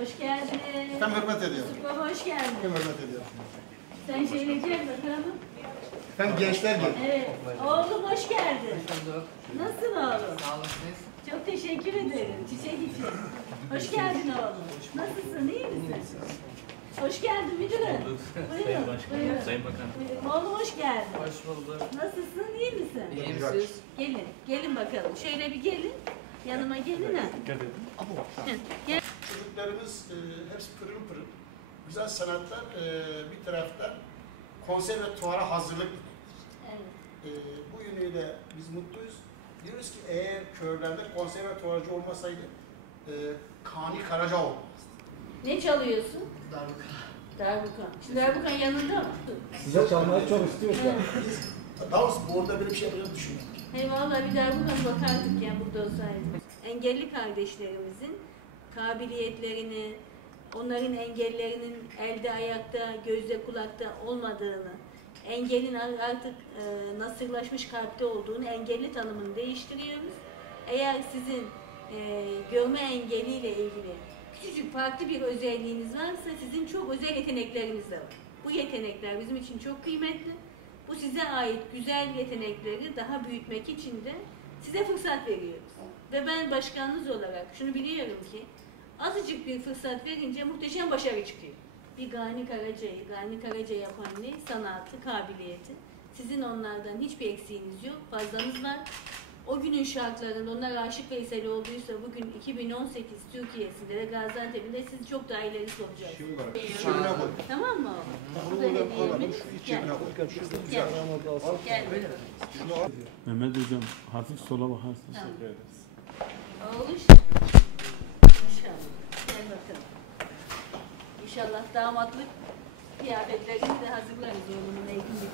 Hoş geldin. Ben hürmet ediyorum. Baba hoş geldin. Ben hürmet ediyorum. Sen şöyle gel bakalım. Ben gençler gibi. Evet. Oğlum hoş geldin. Nasılsın oğlum? Sağ olun siz. Çok teşekkür ederim. Çiçek için. Hoş geldin oğlum. Nasılsın? İyi misin? Hoş geldin müdürüm. Buyurun. Buyurun. Sayın Bakan. Buyurun. Oğlum hoş geldin. Hoş bulduk. Nasılsın? İyi misin? İyiyim siz? Gelin. Gelin bakalım. Şöyle bir gelin. Yanıma gelin ha. Gel. Çocuklarımız hepsi pırıl pırıl. Güzel sanatlar bir taraftan konservatuvara hazırlık. Evet. Bu yönüyle biz mutluyuz. Diyoruz ki eğer Körler'de konservatuvarcı olmasaydı Kani Karaca olmazdı. Ne çalıyorsun? Darbuka. Darbuka. Şimdi darbukan yanında mı? Size çalmayı çok istiyoruz ya. Biz daha doğrusu burada böyle bir şey yapacağını düşünmedik. Hey vallahi bir darbukan bakardık ya burada olsaydı. Engelli kardeşlerimizin kabiliyetlerini, onların engellerinin elde, ayakta, gözde, kulakta olmadığını, engelin artık nasırlaşmış kalpte olduğunu, engelli tanımını değiştiriyoruz. Eğer sizin görme engeliyle ilgili küçücük farklı bir özelliğiniz varsa sizin çok özel yetenekleriniz de var. Bu yetenekler bizim için çok kıymetli. Bu size ait güzel yetenekleri daha büyütmek için de size fırsat veriyoruz. Ve ben başkanınız olarak şunu biliyorum ki azıcık bir fırsat verince muhteşem başarı çıkıyor. Bir Gani Karaca yapan ne? Sanatı, kabiliyeti. Sizin onlardan hiçbir eksiğiniz yok, fazlanız var. O günün şartlarında onlar Aşık Veysel olduysa bugün 2018 Türkiye'sinde ve Gaziantep'inde siz çok daha ilerisi olacaksınız. Tamam mı? Bu da hediyemiz. Gel. Gel. Gel. Mehmet Hocam hafif sola bakarsın. Tamam. Oğluş. İnşallah. Gel bakalım. İnşallah damatlık kıyafetlerini de hazırlarız oğlumun evlilik